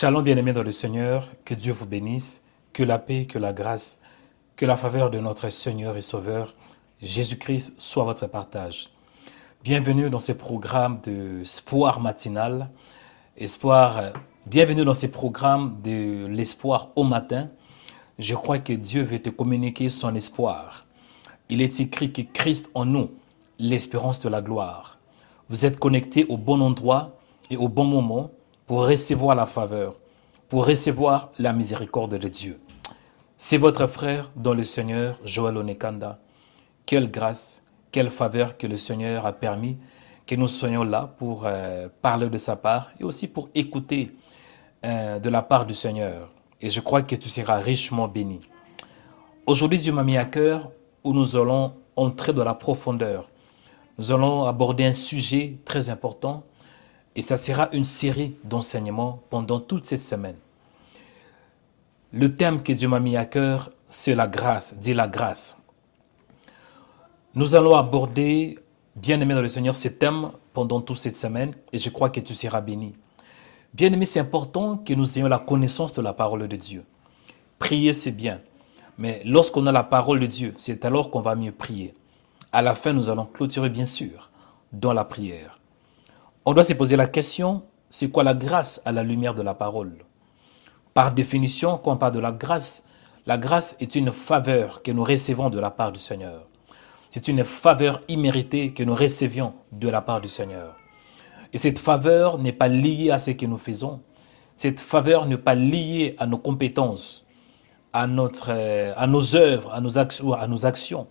Shalom bien-aimés dans le Seigneur, que Dieu vous bénisse, que la paix, que la grâce, que la faveur de notre Seigneur et Sauveur, Jésus-Christ, soit votre partage. Bienvenue dans ces programmes d'espoir matinal, bienvenue dans ces programmes de l'espoir au matin. Je crois que Dieu veut te communiquer son espoir. Il est écrit que Christ en nous, l'espérance de la gloire. Vous êtes connectés au bon endroit et au bon moment pour recevoir la faveur, pour recevoir la miséricorde de Dieu. C'est votre frère dans le Seigneur, Joël Onekanda. Quelle grâce, quelle faveur que le Seigneur a permis que nous soyons là pour parler de sa part et aussi pour écouter de la part du Seigneur. Et je crois que tu seras richement béni. Aujourd'hui, Dieu m'a mis à cœur où nous allons entrer dans la profondeur. Nous allons aborder un sujet très important et ça sera une série d'enseignements pendant toute cette semaine. Le thème que Dieu m'a mis à cœur, c'est la grâce, dit la grâce. Nous allons aborder, bien-aimé dans le Seigneur, ce thème pendant toute cette semaine et je crois que tu seras béni. Bien-aimé, c'est important que nous ayons la connaissance de la parole de Dieu. Prier, c'est bien, mais lorsqu'on a la parole de Dieu, c'est alors qu'on va mieux prier. À la fin, nous allons clôturer, bien sûr, dans la prière. On doit se poser la question, c'est quoi la grâce à la lumière de la parole? Par définition, quand on parle de la grâce est une faveur que nous recevons de la part du Seigneur. C'est une faveur imméritée que nous recevions de la part du Seigneur. Et cette faveur n'est pas liée à ce que nous faisons. Cette faveur n'est pas liée à nos compétences, à nos œuvres, à nos actions.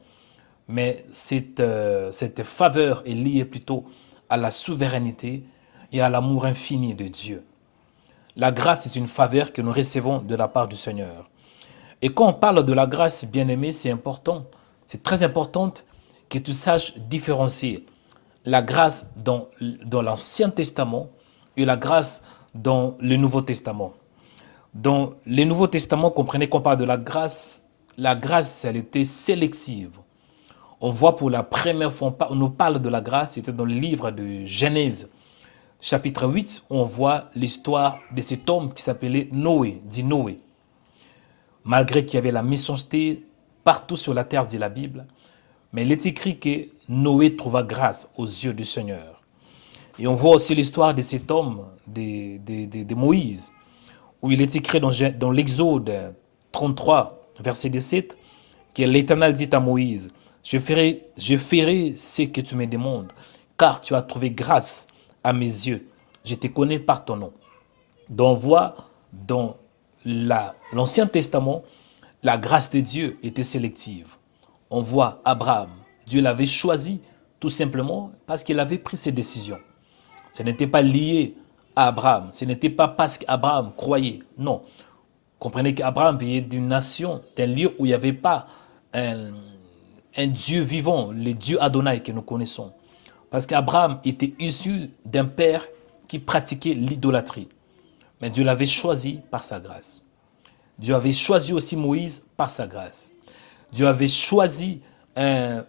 Mais cette faveur est liée plutôt à la souveraineté et à l'amour infini de Dieu. La grâce est une faveur que nous recevons de la part du Seigneur. Et quand on parle de la grâce, bien-aimé, c'est important, c'est très important que tu saches différencier la grâce dans l'Ancien Testament et la grâce dans le Nouveau Testament. Dans le Nouveau Testament, comprenez qu'on parle de la grâce, elle était sélective. On voit pour la première fois, on nous parle de la grâce, c'était dans le livre de Genèse, chapitre 8, on voit l'histoire de cet homme qui s'appelait Noé, dit Noé. Malgré qu'il y avait la méchanceté partout sur la terre, dit la Bible, mais il est écrit que Noé trouva grâce aux yeux du Seigneur. Et on voit aussi l'histoire de cet homme, de Moïse, où il est écrit dans l'Exode 33, verset 17, que l'Éternel dit à Moïse, je ferai ce que tu me demandes, car tu as trouvé grâce à mes yeux. Je te connais par ton nom. Donc on voit dans l'Ancien Testament, la grâce de Dieu était sélective. On voit Abraham, Dieu l'avait choisi tout simplement parce qu'il avait pris ses décisions. Ce n'était pas lié à Abraham, ce n'était pas parce qu'Abraham croyait, non. Comprenez qu'Abraham venait d'une nation, d'un lieu où il n'y avait pas un Dieu vivant, le Dieu Adonai que nous connaissons. Parce qu'Abraham était issu d'un père qui pratiquait l'idolâtrie. Mais Dieu l'avait choisi par sa grâce. Dieu avait choisi aussi Moïse par sa grâce. Dieu avait choisi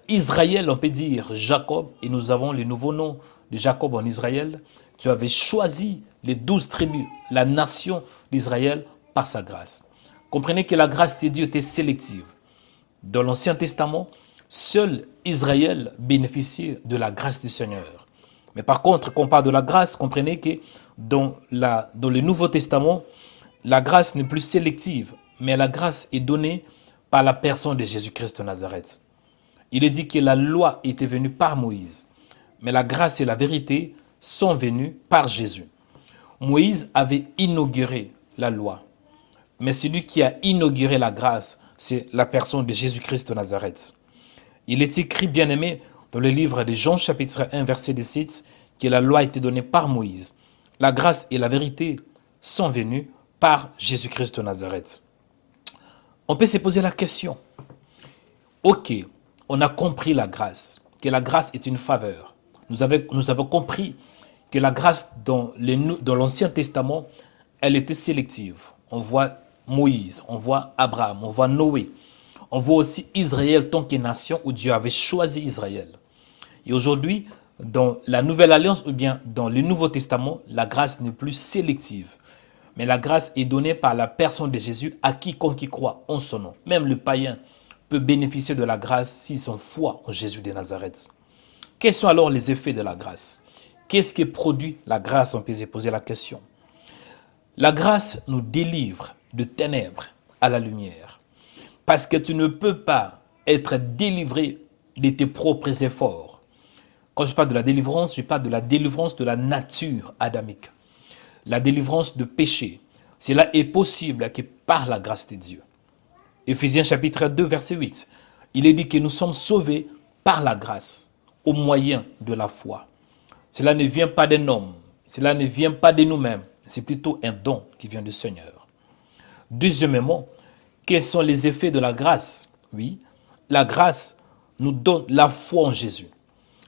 Israël, on peut dire Jacob, et nous avons le nouveau nom de Jacob en Israël. Dieu avait choisi les 12 tribus, la nation d'Israël par sa grâce. Comprenez que la grâce de Dieu était sélective. Dans l'Ancien Testament, seul Israël bénéficiait de la grâce du Seigneur. Mais par contre, quand on parle de la grâce, comprenez que dans le Nouveau Testament, la grâce n'est plus sélective, mais la grâce est donnée par la personne de Jésus-Christ de Nazareth. Il est dit que la loi était venue par Moïse, mais la grâce et la vérité sont venues par Jésus. Moïse avait inauguré la loi, mais celui qui a inauguré la grâce, c'est la personne de Jésus-Christ de Nazareth. Il est écrit, bien-aimé, dans le livre de Jean, chapitre 1, verset 17, que la loi a été donnée par Moïse. La grâce et la vérité sont venues par Jésus-Christ de Nazareth. On peut se poser la question. Ok, on a compris la grâce, que la grâce est une faveur. Nous avons compris que la grâce dans l'Ancien Testament, elle était sélective. On voit Moïse, on voit Abraham, on voit Noé. On voit aussi Israël tant que nation où Dieu avait choisi Israël. Et aujourd'hui, dans la Nouvelle Alliance ou bien dans le Nouveau Testament, la grâce n'est plus sélective. Mais la grâce est donnée par la personne de Jésus à quiconque qui croit en son nom. Même le païen peut bénéficier de la grâce s'ils ont foi en Jésus de Nazareth. Quels sont alors les effets de la grâce? Qu'est-ce qui produit la grâce? On peut se poser la question. La grâce nous délivre de ténèbres à la lumière. Parce que tu ne peux pas être délivré de tes propres efforts. Quand je parle de la délivrance, je parle de la délivrance de la nature adamique. La délivrance de péché. Cela est possible que par la grâce de Dieu. Éphésiens chapitre 2, verset 8. Il est dit que nous sommes sauvés par la grâce, au moyen de la foi. Cela ne vient pas d'un homme, cela ne vient pas de nous-mêmes, c'est plutôt un don qui vient du Seigneur. Deuxièmement, quels sont les effets de la grâce? Oui, la grâce nous donne la foi en Jésus.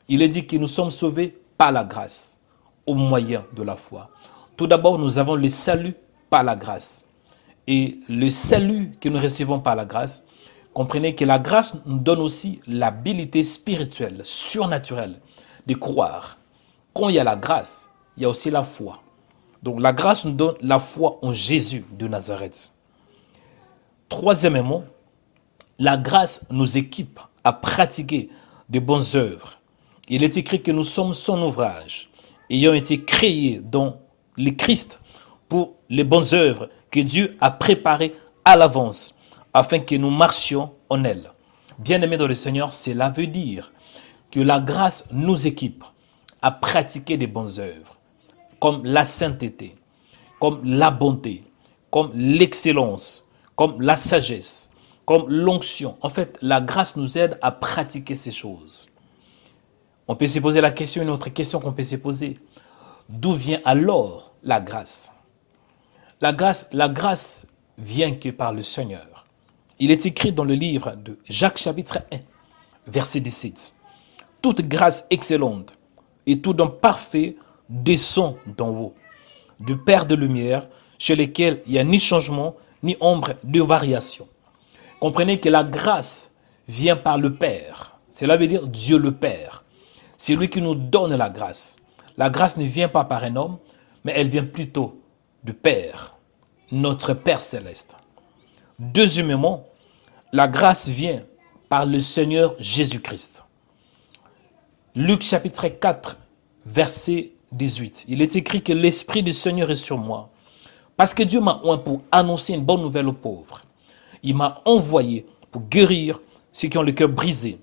Il est dit que nous sommes sauvés par la grâce, au moyen de la foi. Tout d'abord, nous avons le salut par la grâce. Et le salut que nous recevons par la grâce, comprenez que la grâce nous donne aussi l'habilité spirituelle, surnaturelle, de croire. Quand il y a la grâce, il y a aussi la foi. Donc la grâce nous donne la foi en Jésus de Nazareth. Troisièmement, la grâce nous équipe à pratiquer de bonnes œuvres. Il est écrit que nous sommes son ouvrage, ayant été créés dans le Christ pour les bonnes œuvres que Dieu a préparées à l'avance, afin que nous marchions en elles. Bien-aimés dans le Seigneur, cela veut dire que la grâce nous équipe à pratiquer des bonnes œuvres, comme la sainteté, comme la bonté, comme l'excellence, comme la sagesse, comme l'onction. En fait, la grâce nous aide à pratiquer ces choses. On peut se poser la question, une autre question qu'on peut se poser. D'où vient alors la grâce? La grâce vient que par le Seigneur. Il est écrit dans le livre de Jacques chapitre 1, verset 17. Toute grâce excellente et tout don parfait descend d'en haut, du Père de lumière, chez lequel il n'y a ni changement, ni ombre de variation. Comprenez que la grâce vient par le Père. Cela veut dire Dieu le Père. C'est lui qui nous donne la grâce. La grâce ne vient pas par un homme, mais elle vient plutôt du Père, notre Père céleste. Deuxièmement, la grâce vient par le Seigneur Jésus-Christ. Luc chapitre 4, verset 18. Il est écrit que l'Esprit du Seigneur est sur moi, parce que Dieu m'a oint pour annoncer une bonne nouvelle aux pauvres. Il m'a envoyé pour guérir ceux qui ont le cœur brisé,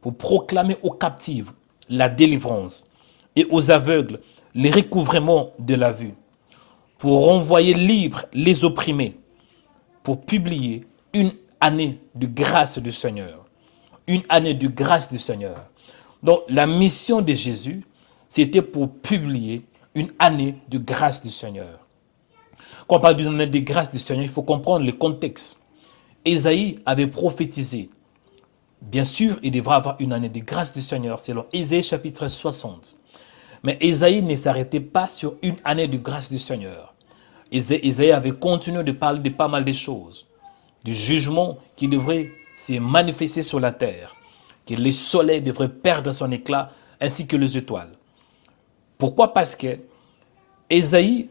pour proclamer aux captifs la délivrance et aux aveugles le recouvrement de la vue, pour renvoyer libres les opprimés, pour publier une année de grâce du Seigneur. Une année de grâce du Seigneur. Donc la mission de Jésus, c'était pour publier une année de grâce du Seigneur. Quand on parle d'une année de grâce du Seigneur, il faut comprendre le contexte. Ésaïe avait prophétisé. Bien sûr, il devra avoir une année de grâce du Seigneur, selon Ésaïe chapitre 60. Mais Ésaïe ne s'arrêtait pas sur une année de grâce du Seigneur. Ésaïe avait continué de parler de pas mal de choses. Du jugement qui devrait se manifester sur la terre. Que le soleil devrait perdre son éclat, ainsi que les étoiles. Pourquoi? Parce que Ésaïe,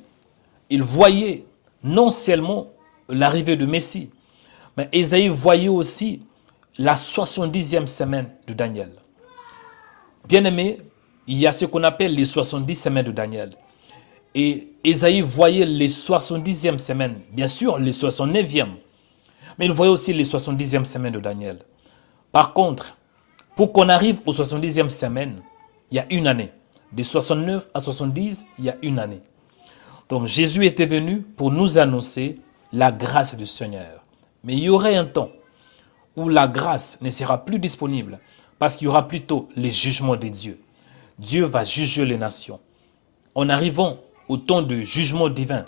il voyait non seulement l'arrivée du Messie, mais Ésaïe voyait aussi la 70e semaine de Daniel. Bien-aimé, il y a ce qu'on appelle les 70 semaines de Daniel. Et Ésaïe voyait les 70e semaines, bien sûr les 69e, mais il voyait aussi les 70e semaines de Daniel. Par contre, pour qu'on arrive aux 70e semaines, il y a une année. De 69 à 70, il y a une année. Donc Jésus était venu pour nous annoncer la grâce du Seigneur. Mais il y aurait un temps où la grâce ne sera plus disponible parce qu'il y aura plutôt les jugements de Dieu. Dieu va juger les nations. En arrivant au temps de jugement divin,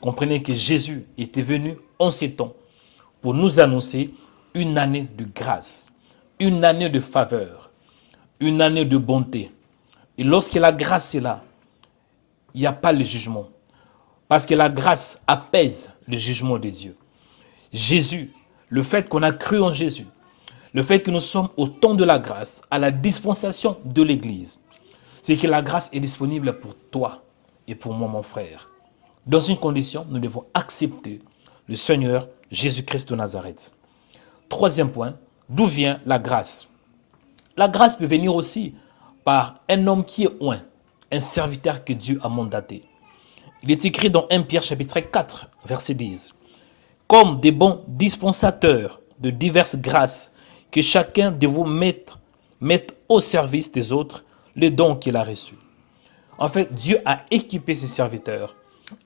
comprenez que Jésus était venu en ces temps pour nous annoncer une année de grâce, une année de faveur, une année de bonté. Et lorsque la grâce est là, il n'y a pas le jugement. Parce que la grâce apaise le jugement de Dieu. Jésus, le fait qu'on a cru en Jésus, le fait que nous sommes au temps de la grâce, à la dispensation de l'Église, c'est que la grâce est disponible pour toi et pour moi, mon frère. Dans une condition, nous devons accepter le Seigneur Jésus-Christ de Nazareth. Troisième point, d'où vient la grâce? La grâce peut venir aussi par un homme qui est oint, un serviteur que Dieu a mandaté. Il est écrit dans 1 Pierre chapitre 4, verset 10. Comme des bons dispensateurs de diverses grâces, que chacun de vous mette au service des autres les dons qu'il a reçus. En fait, Dieu a équipé ses serviteurs.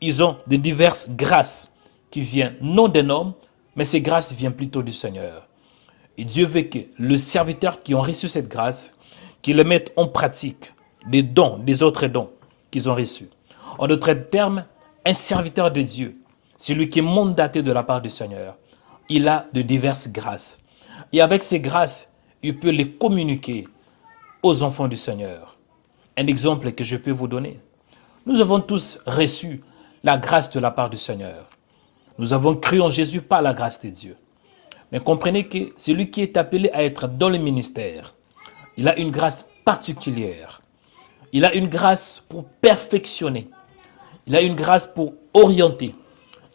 Ils ont de diverses grâces qui viennent non d'un homme, mais ces grâces viennent plutôt du Seigneur. Et Dieu veut que le serviteur qui ont reçu cette grâce, qu'ils le mettent en pratique, les dons, les autres dons qu'ils ont reçus. En d'autres termes, un serviteur de Dieu, celui qui est mandaté de la part du Seigneur, il a de diverses grâces. Et avec ces grâces, il peut les communiquer aux enfants du Seigneur. Un exemple que je peux vous donner. Nous avons tous reçu la grâce de la part du Seigneur. Nous avons cru en Jésus par la grâce de Dieu. Mais comprenez que celui qui est appelé à être dans le ministère, il a une grâce particulière. Il a une grâce pour perfectionner. Il a une grâce pour orienter.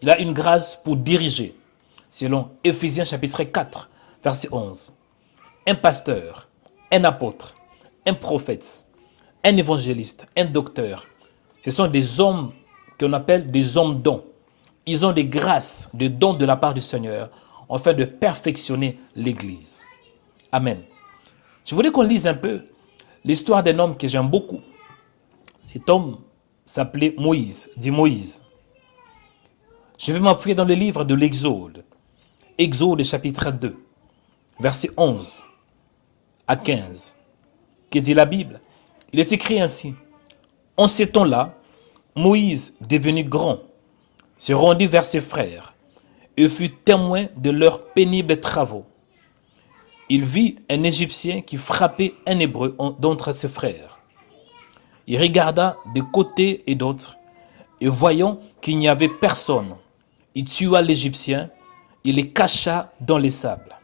Il a une grâce pour diriger. Selon Éphésiens chapitre 4, verset 11. Un pasteur, un apôtre, un prophète, un évangéliste, un docteur, ce sont des hommes qu'on appelle des hommes dons. Ils ont des grâces, des dons de la part du Seigneur afin de perfectionner l'Église. Amen. Je voulais qu'on lise un peu l'histoire d'un homme que j'aime beaucoup. Cet homme s'appelait Moïse, dit Moïse. Je vais m'appuyer dans le livre de l'Exode. Exode chapitre 2, verset 11 à 15. Que dit la Bible? Il est écrit ainsi. En ces temps-là, Moïse, devenu grand, se rendit vers ses frères et fut témoin de leurs pénibles travaux. Il vit un Égyptien qui frappait un Hébreu d'entre ses frères. Il regarda de côté et d'autre, et voyant qu'il n'y avait personne, il tua l'Égyptien, il les cacha dans les sables.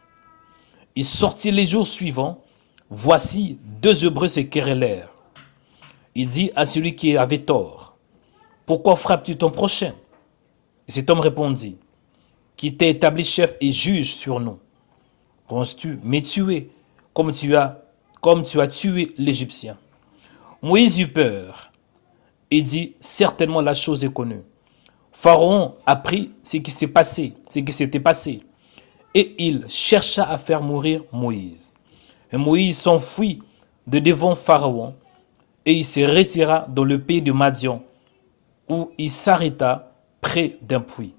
Il sortit les jours suivants, voici deux Hébreux se querellèrent. Il dit à celui qui avait tort, « Pourquoi frappes-tu ton prochain ?» Et cet homme répondit, « Qui t'est établi chef et juge sur nous? Penses-tu me tuer comme tu as tué l'Égyptien ?» Moïse eut peur et dit, « Certainement la chose est connue. » Pharaon apprit ce qui s'était passé, et il chercha à faire mourir Moïse. Et Moïse s'enfuit de devant Pharaon, et il se retira dans le pays de Madian, où il s'arrêta près d'un puits.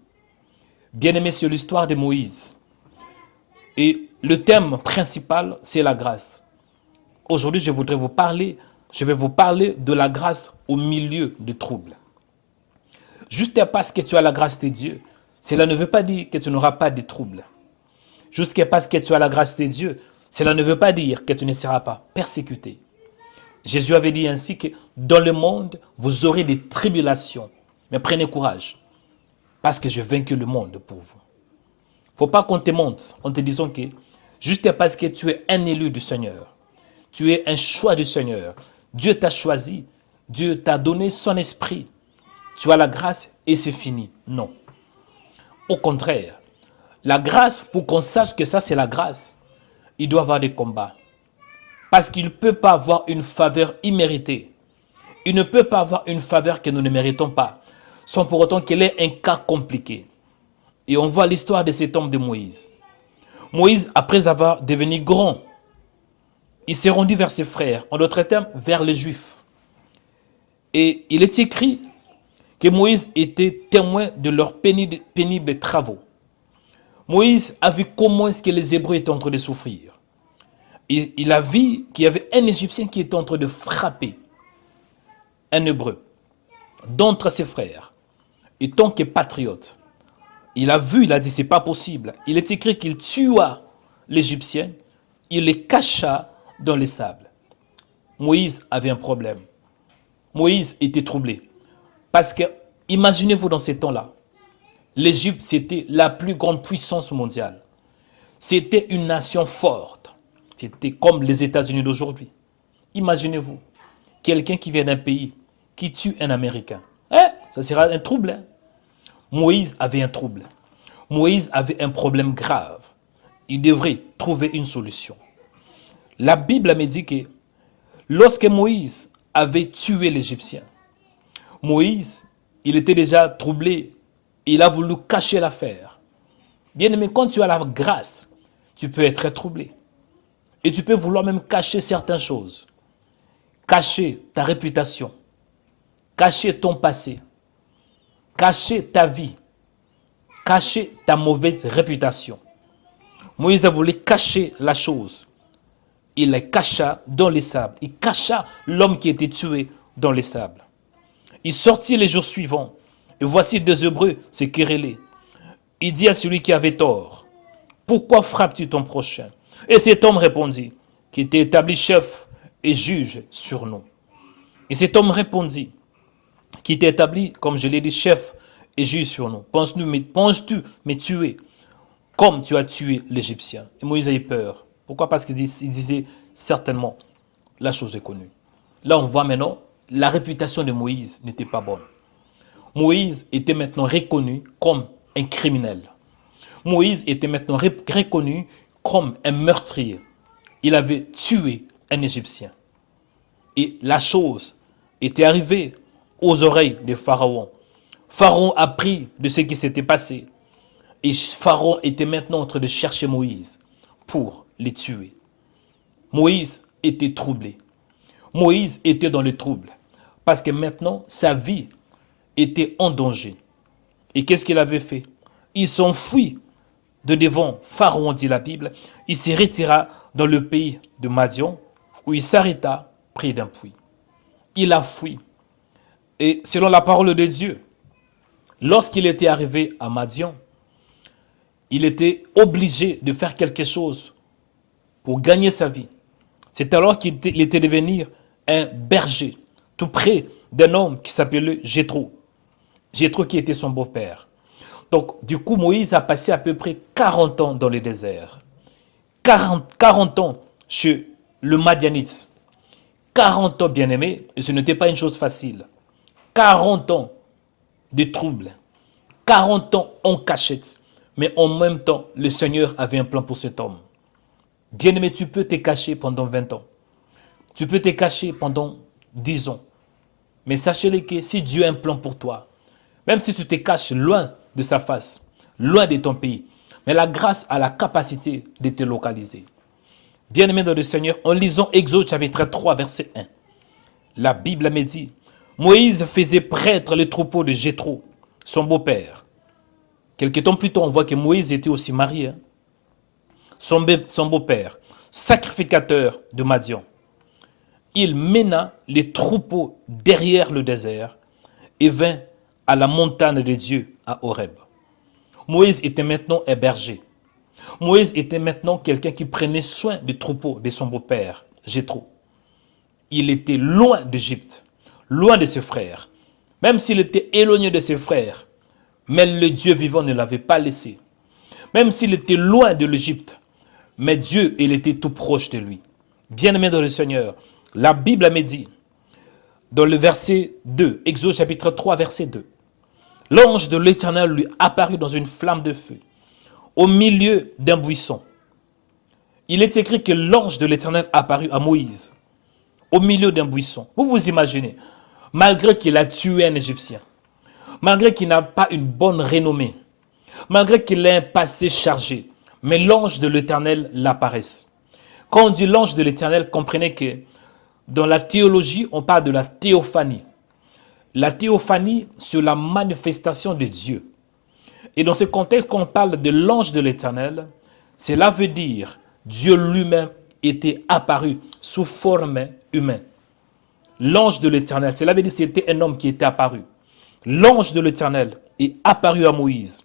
Bien-aimé, sur l'histoire de Moïse. Et le thème principal, c'est la grâce. Aujourd'hui, je vais vous parler de la grâce au milieu des troubles. Juste parce que tu as la grâce de Dieu, cela ne veut pas dire que tu n'auras pas de troubles. Juste parce que tu as la grâce de Dieu, cela ne veut pas dire que tu ne seras pas persécuté. Jésus avait dit ainsi que dans le monde, vous aurez des tribulations. Mais prenez courage, parce que j'ai vaincu le monde pour vous. Il ne faut pas qu'on te monte en te disant que juste parce que tu es un élu du Seigneur, tu es un choix du Seigneur, Dieu t'a choisi, Dieu t'a donné son esprit, tu as la grâce et c'est fini. Non. Au contraire, la grâce, pour qu'on sache que ça c'est la grâce, il doit y avoir des combats. Parce qu'il ne peut pas avoir une faveur imméritée. Il ne peut pas avoir une faveur que nous ne méritons pas, sans pour autant qu'elle ait un cas compliqué. Et on voit l'histoire de cet homme de Moïse. Moïse, après avoir devenu grand, il s'est rendu vers ses frères, en d'autres termes, vers les Juifs. Et il est écrit que Moïse était témoin de leurs pénibles travaux. Moïse a vu comment est-ce que les Hébreux étaient en train de souffrir. Il a vu qu'il y avait un Égyptien qui était en train de frapper un Hébreu d'entre ses frères. Et tant que patriote, il a vu, il a dit, c'est pas possible. Il est écrit qu'il tua l'Égyptien, il les cacha dans les sables. Moïse avait un problème. Moïse était troublé. Parce que, imaginez-vous dans ces temps-là, l'Égypte, c'était la plus grande puissance mondiale. C'était une nation forte. C'était comme les États-Unis d'aujourd'hui. Imaginez-vous, quelqu'un qui vient d'un pays, qui tue un Américain. Ça sera un trouble. Moïse avait un trouble. Moïse avait un problème grave. Il devrait trouver une solution. La Bible me dit que lorsque Moïse avait tué l'Égyptien, Moïse, il était déjà troublé. Il a voulu cacher l'affaire. Bien aimé, quand tu as la grâce, tu peux être troublé. Et tu peux vouloir même cacher certaines choses. Cacher ta réputation. Cacher ton passé. Cacher ta vie. Cacher ta mauvaise réputation. Moïse a voulu cacher la chose. Il la cacha dans les sables. Il cacha l'homme qui était tué dans les sables. Il sortit les jours suivants. Et voici deux Hébreux se querellaient. Il dit à celui qui avait tort, pourquoi frappes-tu ton prochain? Et cet homme répondit, qui était établi chef et juge sur nous. Et cet homme répondit, qui était établi, comme je l'ai dit, chef et juge sur nous. Penses-tu me tuer comme tu as tué l'Égyptien? Et Moïse a eu peur. Pourquoi? Parce qu'il disait certainement, la chose est connue. Là, on voit maintenant, la réputation de Moïse n'était pas bonne. Moïse était maintenant reconnu comme un criminel. Moïse était maintenant reconnu comme un meurtrier. Il avait tué un Égyptien. Et la chose était arrivée aux oreilles de Pharaon. Pharaon a appris de ce qui s'était passé. Et Pharaon était maintenant en train de chercher Moïse pour les tuer. Moïse était troublé. Moïse était dans le trouble. Parce que maintenant, sa vie était en danger. Et qu'est-ce qu'il avait fait? Il s'enfuit de devant Pharaon, dit la Bible. Il se retira dans le pays de Madian, où il s'arrêta près d'un puits. Il a fui. Et selon la parole de Dieu, lorsqu'il était arrivé à Madian, il était obligé de faire quelque chose pour gagner sa vie. C'est alors qu'il était devenu un berger, tout près d'un homme qui s'appelait Jéthro. Jéthro qui était son beau-père. Donc, du coup, Moïse a passé à peu près 40 ans dans le désert. 40 ans chez le Madianite. 40 ans, bien-aimé, et ce n'était pas une chose facile. 40 ans de troubles. 40 ans en cachette. Mais en même temps, le Seigneur avait un plan pour cet homme. Bien-aimé, tu peux te cacher pendant 20 ans. Tu peux te cacher pendant 10 ans. Mais sachez-le que si Dieu a un plan pour toi, même si tu te caches loin de sa face, loin de ton pays, mais la grâce a la capacité de te localiser. Bien-aimé dans le Seigneur, en lisant Exode chapitre 3, verset 1, la Bible me dit, Moïse faisait prêtre le troupeau de Jéthro, son beau-père. Quelque temps plus tard, on voit que Moïse était aussi marié. Son beau-père, sacrificateur de Madian. Il mena les troupeaux derrière le désert et vint à la montagne de Dieu à Horeb. Moïse était maintenant un berger. Moïse était maintenant quelqu'un qui prenait soin des troupeaux de son beau-père, Jéthro. Il était loin d'Égypte, loin de ses frères. Même s'il était éloigné de ses frères, mais le Dieu vivant ne l'avait pas laissé. Même s'il était loin de l'Égypte, mais Dieu, il était tout proche de lui. Bien-aimé dans le Seigneur, la Bible me dit, dans le verset 2, Exode chapitre 3, verset 2, l'ange de l'Éternel lui apparut dans une flamme de feu, au milieu d'un buisson. Il est écrit que l'ange de l'Éternel apparut à Moïse, au milieu d'un buisson. Vous vous imaginez, malgré qu'il a tué un Égyptien, malgré qu'il n'a pas une bonne renommée, malgré qu'il ait un passé chargé, mais l'ange de l'Éternel l'apparaisse. Quand on dit l'ange de l'Éternel, comprenez que dans la théologie, on parle de la théophanie. La théophanie, c'est la manifestation de Dieu. Et dans ce contexte, quand on parle de l'ange de l'Éternel, cela veut dire Dieu lui-même était apparu sous forme humaine. L'ange de l'Éternel, cela veut dire que c'était un homme qui était apparu. L'ange de l'Éternel est apparu à Moïse.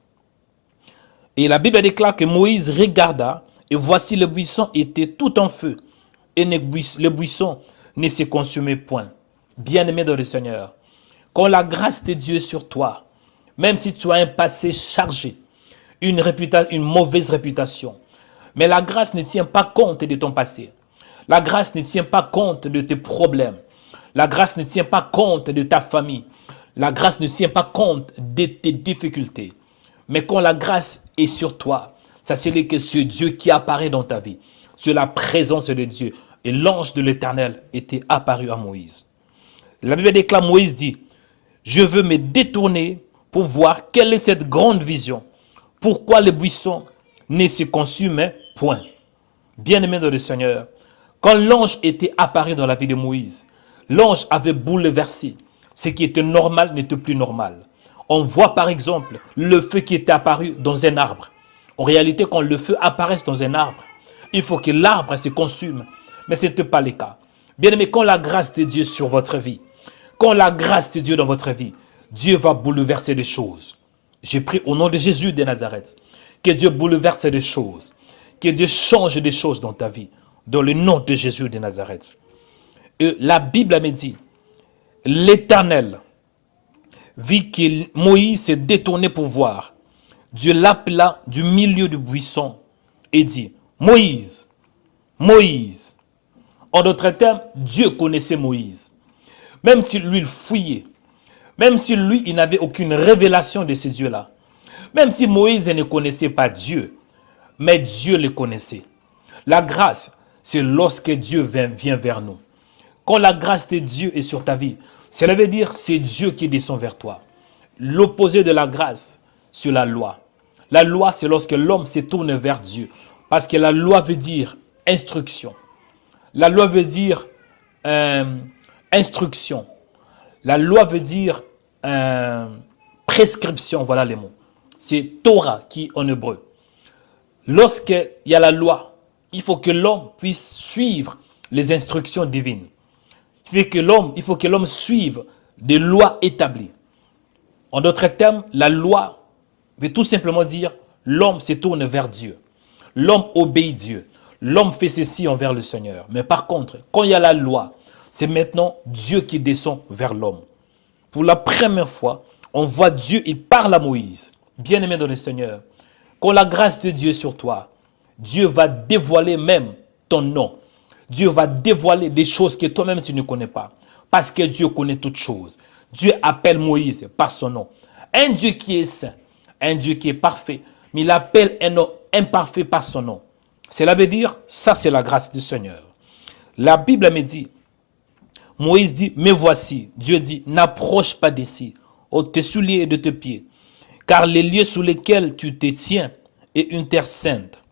Et la Bible déclare que Moïse regarda et voici le buisson était tout en feu. Et le buisson ne se consumait point. Bien-aimé dans le Seigneur, quand la grâce de Dieu est sur toi, même si tu as un passé chargé, une mauvaise réputation, mais la grâce ne tient pas compte de ton passé. La grâce ne tient pas compte de tes problèmes. La grâce ne tient pas compte de ta famille. La grâce ne tient pas compte de tes difficultés. Mais quand la grâce est sur toi, ça c'est que c'est Dieu qui apparaît dans ta vie. C'est la présence de Dieu. Et l'ange de l'Éternel était apparu à Moïse. La Bible déclare, Moïse dit, je veux me détourner pour voir quelle est cette grande vision. Pourquoi les buissons ne se consument point. Bien-aimé dans le Seigneur, quand l'ange était apparu dans la vie de Moïse, l'ange avait bouleversé. Ce qui était normal n'était plus normal. On voit par exemple le feu qui était apparu dans un arbre. En réalité, quand le feu apparaît dans un arbre, il faut que l'arbre se consume. Mais ce n'était pas le cas. Bien-aimé, quand la grâce de Dieu sur votre vie, quand la grâce de Dieu dans votre vie, Dieu va bouleverser les choses. J'ai pris au nom de Jésus de Nazareth, que Dieu bouleverse les choses, que Dieu change des choses dans ta vie, dans le nom de Jésus de Nazareth. Et la Bible me dit, l'Éternel vit que Moïse s'est détourné pour voir. Dieu l'appela du milieu du buisson et dit, Moïse, Moïse. En d'autres termes, Dieu connaissait Moïse. Même si lui, il fouillait, même si lui, il n'avait aucune révélation de ce Dieu-là, même si Moïse ne connaissait pas Dieu, mais Dieu le connaissait. La grâce, c'est lorsque Dieu vient vers nous. Quand la grâce de Dieu est sur ta vie, cela veut dire c'est Dieu qui descend vers toi. L'opposé de la grâce, c'est la loi. La loi, c'est lorsque l'homme se tourne vers Dieu. Parce que la loi veut dire instruction. La loi veut dire instruction. La loi veut dire prescription, voilà les mots. C'est Torah qui en hébreu. Lorsqu'il y a la loi, il faut que l'homme puisse suivre les instructions divines. Il faut que l'homme suive des lois établies. En d'autres termes, la loi veut tout simplement dire l'homme se tourne vers Dieu. L'homme obéit Dieu. L'homme fait ceci envers le Seigneur. Mais par contre, quand il y a la loi, c'est maintenant Dieu qui descend vers l'homme. Pour la première fois, on voit Dieu, il parle à Moïse. Bien-aimé dans le Seigneur, quand la grâce de Dieu est sur toi, Dieu va dévoiler même ton nom. Dieu va dévoiler des choses que toi-même tu ne connais pas. Parce que Dieu connaît toutes choses. Dieu appelle Moïse par son nom. Un Dieu qui est saint, un Dieu qui est parfait, mais il appelle un homme imparfait par son nom. Cela veut dire, ça c'est la grâce du Seigneur. La Bible me dit, Moïse dit, mais voici, Dieu dit, n'approche pas d'ici, ôte tes souliers de tes pieds, car les lieux sous lesquels tu te tiens est une terre sainte.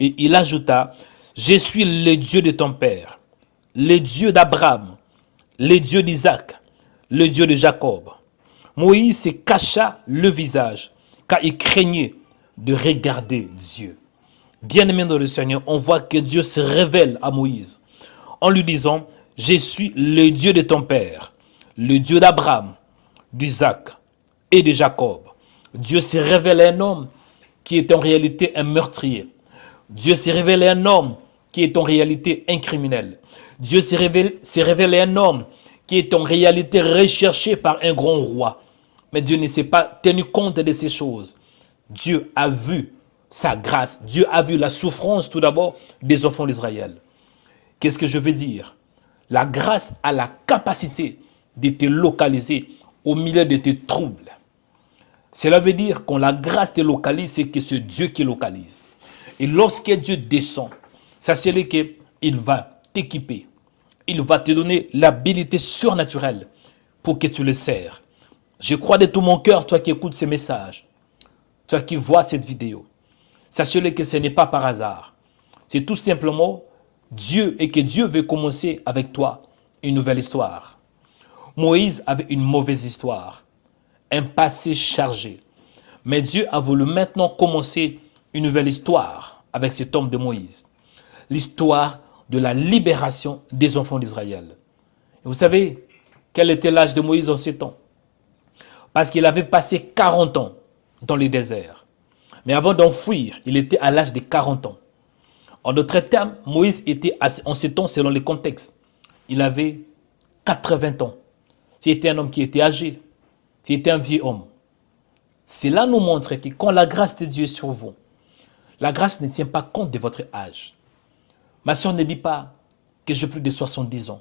Et il ajouta, je suis le Dieu de ton père, le Dieu d'Abraham, le Dieu d'Isaac, le Dieu de Jacob. Moïse se cacha le visage, car il craignait de regarder Dieu. Bien-aimé dans le Seigneur, on voit que Dieu se révèle à Moïse en lui disant, je suis le Dieu de ton père, le Dieu d'Abraham, d'Isaac et de Jacob. Dieu se révèle à un homme qui est en réalité un meurtrier. Dieu se révèle à un homme qui est en réalité un criminel. Dieu se révèle à un homme qui est en réalité recherché par un grand roi. Mais Dieu ne s'est pas tenu compte de ces choses. Dieu a vu sa grâce. Dieu a vu la souffrance tout d'abord des enfants d'Israël. Qu'est-ce que je veux dire? La grâce a la capacité de te localiser au milieu de tes troubles. Cela veut dire quand la grâce te localise, c'est que c'est Dieu qui localise. Et lorsque Dieu descend, sachez-le qu'il va t'équiper. Il va te donner l'habilité surnaturelle pour que tu le sers. Je crois de tout mon cœur, toi qui écoutes ces messages, toi qui vois cette vidéo, sachez-le que ce n'est pas par hasard. C'est tout simplement Dieu et que Dieu veut commencer avec toi une nouvelle histoire. Moïse avait une mauvaise histoire, un passé chargé. Mais Dieu a voulu maintenant commencer une nouvelle histoire avec cet homme de Moïse. L'histoire de la libération des enfants d'Israël. Vous savez, quel était l'âge de Moïse en ce temps? Parce qu'il avait passé 40 ans dans le désert. Mais avant d'enfuir, il était à l'âge de 40 ans. En d'autres termes, Moïse était en ce temps, selon les contextes, il avait 80 ans. C'était un homme qui était âgé. C'était un vieux homme. Cela nous montre que quand la grâce de Dieu est sur vous, la grâce ne tient pas compte de votre âge. Ma soeur ne dit pas que j'ai plus de 70 ans.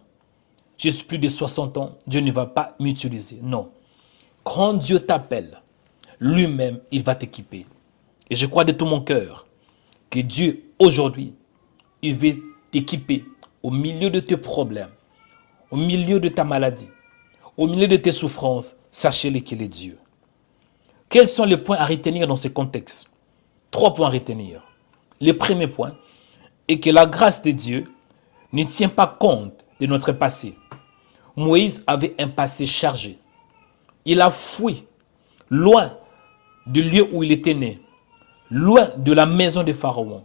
J'ai plus de 60 ans, Dieu ne va pas m'utiliser. Non. Quand Dieu t'appelle, lui-même, il va t'équiper. Et je crois de tout mon cœur que Dieu, aujourd'hui, il veut t'équiper au milieu de tes problèmes, au milieu de ta maladie, au milieu de tes souffrances. Sachez-le qu'il est Dieu. Quels sont les points à retenir dans ce contexte? 3 points à retenir. Le premier point est que la grâce de Dieu ne tient pas compte de notre passé. Moïse avait un passé chargé. Il a fui loin du lieu où il était né, loin de la maison de Pharaon,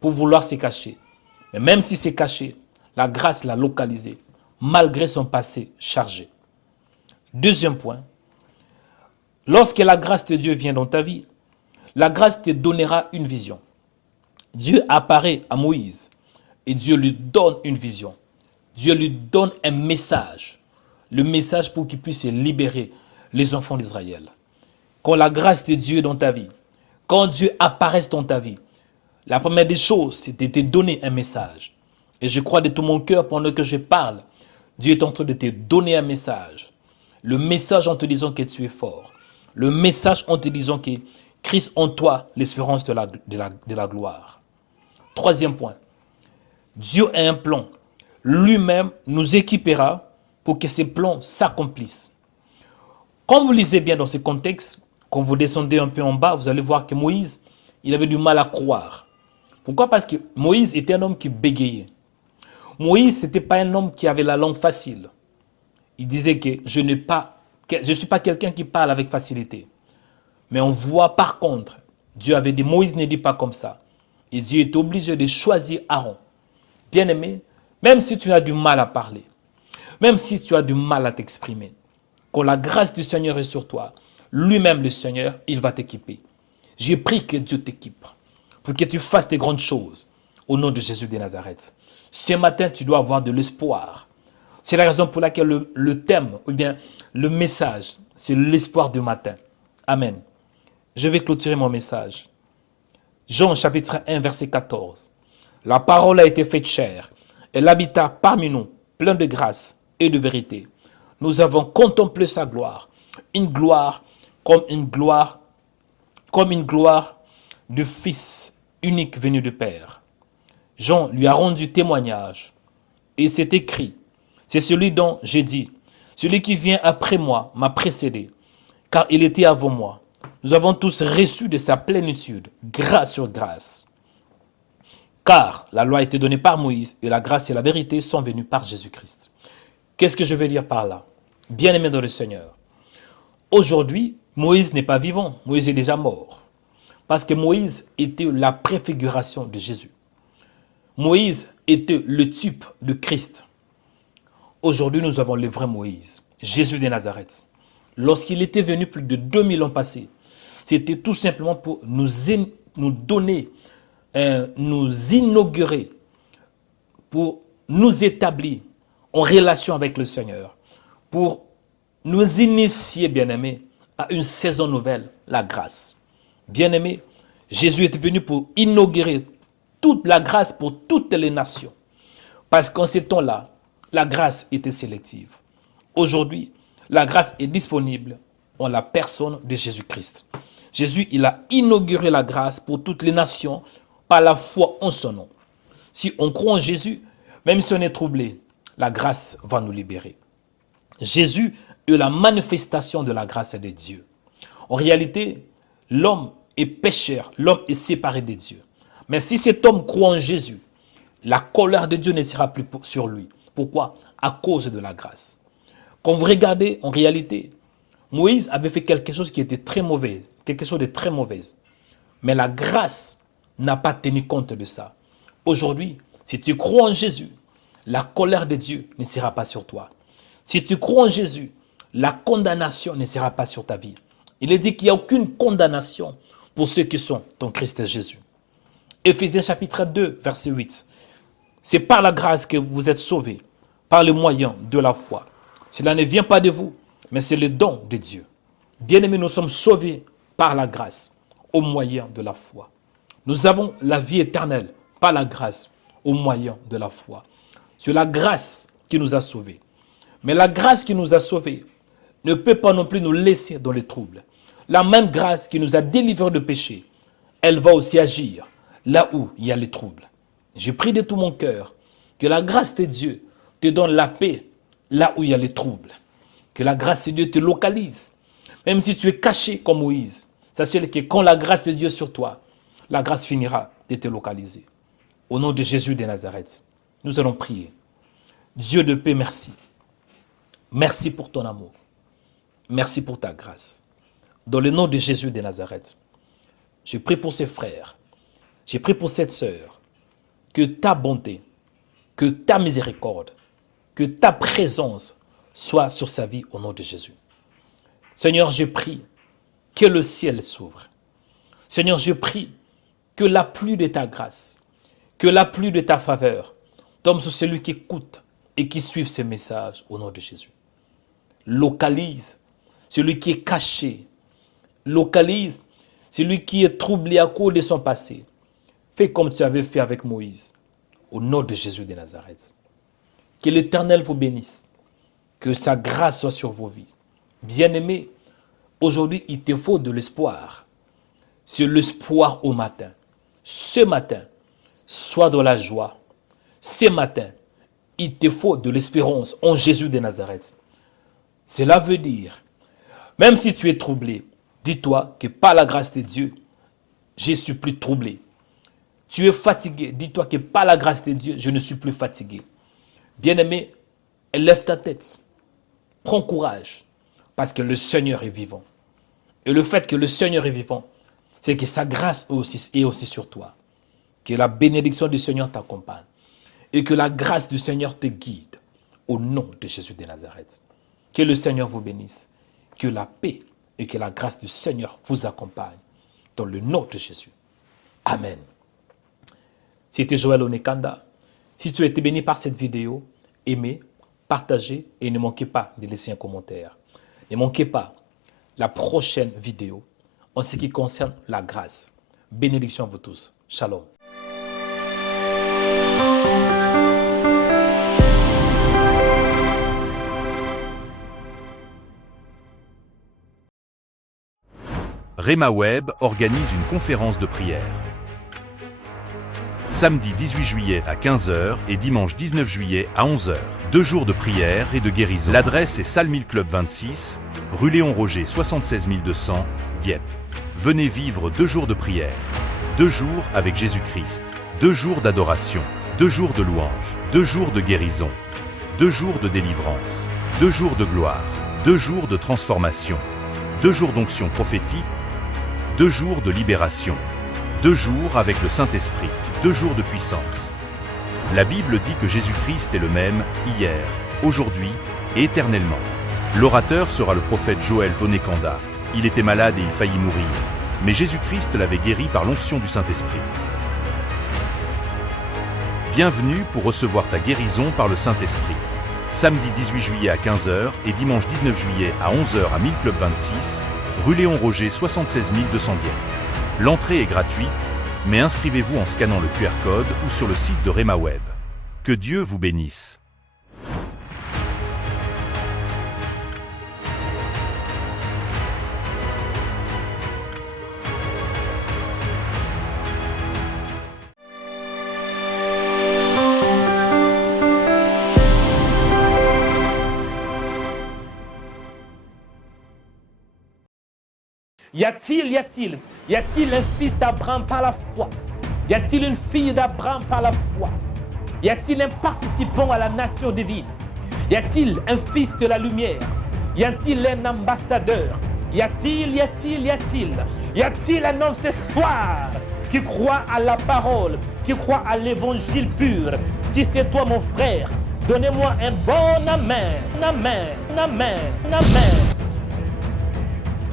pour vouloir se cacher. Mais même s'il s'est caché, la grâce l'a localisé, malgré son passé chargé. Deuxième point, lorsque la grâce de Dieu vient dans ta vie, la grâce te donnera une vision. Dieu apparaît à Moïse et Dieu lui donne une vision. Dieu lui donne un message. Le message pour qu'il puisse libérer les enfants d'Israël. Quand la grâce de Dieu est dans ta vie, quand Dieu apparaît dans ta vie, la première des choses, c'est de te donner un message. Et je crois de tout mon cœur, pendant que je parle, Dieu est en train de te donner un message. Le message en te disant que tu es fort. Le message en te disant que Christ en toi, l'espérance de la gloire. Troisième point, Dieu a un plan. Lui-même nous équipera pour que ces plans s'accomplissent. Quand vous lisez bien dans ce contexte, quand vous descendez un peu en bas, vous allez voir que Moïse, il avait du mal à croire. Pourquoi? Parce que Moïse était un homme qui bégayait. Moïse, ce n'était pas un homme qui avait la langue facile. Il disait que je ne suis pas quelqu'un qui parle avec facilité. Mais on voit par contre, Dieu avait dit, Moïse ne dit pas comme ça. Et Dieu est obligé de choisir Aaron. Bien-aimé, même si tu as du mal à parler, même si tu as du mal à t'exprimer, quand la grâce du Seigneur est sur toi, lui-même le Seigneur, il va t'équiper. J'ai pris que Dieu t'équipe pour que tu fasses des grandes choses au nom de Jésus de Nazareth. Ce matin, tu dois avoir de l'espoir. C'est la raison pour laquelle le thème, ou bien le message, c'est l'espoir du matin. Amen. Je vais clôturer mon message. Jean chapitre 1, verset 14. La parole a été faite chair. Elle habita parmi nous, plein de grâce et de vérité. Nous avons contemplé sa gloire. Une gloire comme une gloire du Fils unique venu du Père. Jean lui a rendu témoignage. Et c'est écrit. C'est celui dont j'ai dit, celui qui vient après moi m'a précédé, car il était avant moi. Nous avons tous reçu de sa plénitude, grâce sur grâce. Car la loi a été donnée par Moïse et la grâce et la vérité sont venues par Jésus-Christ. Qu'est-ce que je veux dire par là? Bien-aimé dans le Seigneur, aujourd'hui, Moïse n'est pas vivant, Moïse est déjà mort. Parce que Moïse était la préfiguration de Jésus. Moïse était le type de Christ. Aujourd'hui, nous avons le vrai Moïse, Jésus de Nazareth. Lorsqu'il était venu plus de 2000 ans passés, c'était tout simplement pour nous donner, nous inaugurer, pour nous établir en relation avec le Seigneur, pour nous initier, bien-aimés, à une saison nouvelle, la grâce. Bien-aimés, Jésus est venu pour inaugurer toute la grâce pour toutes les nations. Parce qu'en ces temps-là, la grâce était sélective. Aujourd'hui, la grâce est disponible en la personne de Jésus-Christ. Jésus, il a inauguré la grâce pour toutes les nations par la foi en son nom. Si on croit en Jésus, même si on est troublé, la grâce va nous libérer. Jésus est la manifestation de la grâce de Dieu. En réalité, l'homme est pécheur, l'homme est séparé de Dieu. Mais si cet homme croit en Jésus, la colère de Dieu ne sera plus sur lui. Pourquoi? À cause de la grâce. Quand vous regardez, en réalité, Moïse avait fait quelque chose qui était très mauvais, quelque chose de très mauvais. Mais la grâce n'a pas tenu compte de ça. Aujourd'hui, si tu crois en Jésus, la colère de Dieu ne sera pas sur toi. Si tu crois en Jésus, la condamnation ne sera pas sur ta vie. Il est dit qu'il n'y a aucune condamnation pour ceux qui sont en Christ Jésus. Éphésiens chapitre 2, verset 8. C'est par la grâce que vous êtes sauvés, par le moyen de la foi. Cela ne vient pas de vous, mais c'est le don de Dieu. Bien-aimés, nous sommes sauvés par la grâce, au moyen de la foi. Nous avons la vie éternelle par la grâce, au moyen de la foi. C'est la grâce qui nous a sauvés. Mais la grâce qui nous a sauvés ne peut pas non plus nous laisser dans les troubles. La même grâce qui nous a délivrés de péché, elle va aussi agir là où il y a les troubles. Je prie de tout mon cœur que la grâce de Dieu te donne la paix là où il y a les troubles. Que la grâce de Dieu te localise. Même si tu es caché comme Moïse, sachez que quand la grâce de Dieu est sur toi, la grâce finira de te localiser. Au nom de Jésus de Nazareth, nous allons prier. Dieu de paix, merci. Merci pour ton amour. Merci pour ta grâce. Dans le nom de Jésus de Nazareth, je prie pour ces frères. Je prie pour cette sœur. Que ta bonté, que ta miséricorde, que ta présence soit sur sa vie au nom de Jésus. Seigneur, je prie que le ciel s'ouvre. Seigneur, je prie que la pluie de ta grâce, que la pluie de ta faveur tombe sur celui qui écoute et qui suit ces messages au nom de Jésus. Localise celui qui est caché. Localise celui qui est troublé à cause de son passé. Fais comme tu avais fait avec Moïse, au nom de Jésus de Nazareth. Que l'Éternel vous bénisse, que sa grâce soit sur vos vies. Bien-aimés, aujourd'hui, il te faut de l'espoir. C'est l'espoir au matin. Ce matin, sois dans la joie. Ce matin, il te faut de l'espérance en Jésus de Nazareth. Cela veut dire, même si tu es troublé, dis-toi que par la grâce de Dieu, je suis plus troublé. Tu es fatigué, dis-toi que par la grâce de Dieu, je ne suis plus fatigué. Bien-aimé, élève ta tête. Prends courage, parce que le Seigneur est vivant. Et le fait que le Seigneur est vivant, c'est que sa grâce est aussi sur toi. Que la bénédiction du Seigneur t'accompagne. Et que la grâce du Seigneur te guide. Au nom de Jésus de Nazareth. Que le Seigneur vous bénisse. Que la paix et que la grâce du Seigneur vous accompagne. Dans le nom de Jésus. Amen. C'était Joël Onekanda. Si tu as été béni par cette vidéo, aimez, partagez et ne manquez pas de laisser un commentaire. Ne manquez pas la prochaine vidéo en ce qui concerne la grâce. Bénédiction à vous tous. Shalom. Rema Web organise une conférence de prière. Samedi 18 juillet à 15h et dimanche 19 juillet à 11h. 2 jours de prière et de guérison. L'adresse est Salle 1000 Club 26, rue Léon Roger 76 200, Dieppe. Venez vivre 2 jours de prière. 2 jours avec Jésus-Christ. 2 jours d'adoration. 2 jours de louange. 2 jours de guérison. 2 jours de délivrance. 2 jours de gloire. 2 jours de transformation. 2 jours d'onction prophétique. 2 jours de libération. 2 jours avec le Saint-Esprit. 2 jours de puissance. La Bible dit que Jésus-Christ est le même, hier, aujourd'hui et éternellement. L'orateur sera le prophète Joël Onekanda. Il était malade et il faillit mourir. Mais Jésus-Christ l'avait guéri par l'onction du Saint-Esprit. Bienvenue pour recevoir ta guérison par le Saint-Esprit. Samedi 18 juillet à 15h et dimanche 19 juillet à 11h à 1000 Club 26, rue Léon Roger 76 200 Dieppe. L'entrée est gratuite, mais inscrivez-vous en scannant le QR code ou sur le site de Rema Web. Que Dieu vous bénisse. Y a-t-il un fils d'Abraham par la foi? Y a-t-il une fille d'Abraham par la foi? Y a-t-il un participant à la nature divine? Y a-t-il un fils de la lumière? Y a-t-il un ambassadeur? Y a-t-il un homme ce soir qui croit à la parole, qui croit à l'évangile pur? Si c'est toi mon frère, donnez-moi un bon amen. Amen. Amen. Amen.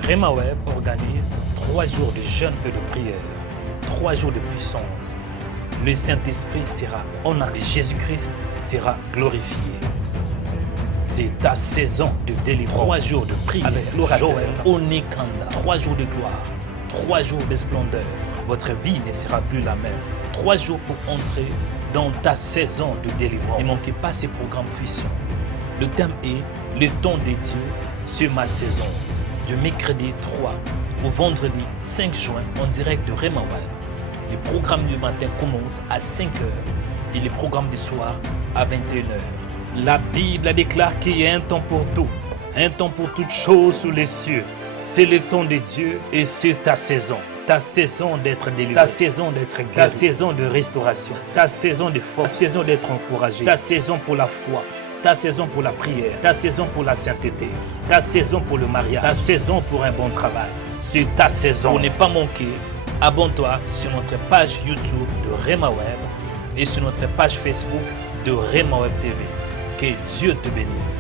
Rema Web organise 3 jours de jeûne et de prière, 3 jours de puissance. Le Saint-Esprit sera en action. Jésus-Christ sera glorifié. C'est ta saison de délivrance. 3 jours de prière avec Joël Onekanda. 3 jours de gloire, 3 jours de splendeur. Votre vie ne sera plus la même. 3 jours pour entrer dans ta saison de délivrance. Ne manquez pas ces programmes puissants. Le thème est le temps de Dieu sur ma saison. Du mercredi 3 au vendredi 5 juin en direct de Rema Web. Le programme du matin commence à 5h et le programme du soir à 21h. La Bible déclare qu'il y a un temps pour tout, un temps pour toutes choses sous les cieux. C'est le temps de Dieu et c'est ta saison. Ta saison d'être délivré, ta saison d'être guéri, ta saison de restauration, ta saison de force, ta saison d'être encouragé, ta saison pour la foi, ta saison pour la prière, ta saison pour la sainteté, ta saison pour le mariage, ta saison pour un bon travail. C'est ta saison. Pour ne pas manquer, abonne-toi sur notre page YouTube de Rema Web et sur notre page Facebook de Rema Web TV. Que Dieu te bénisse.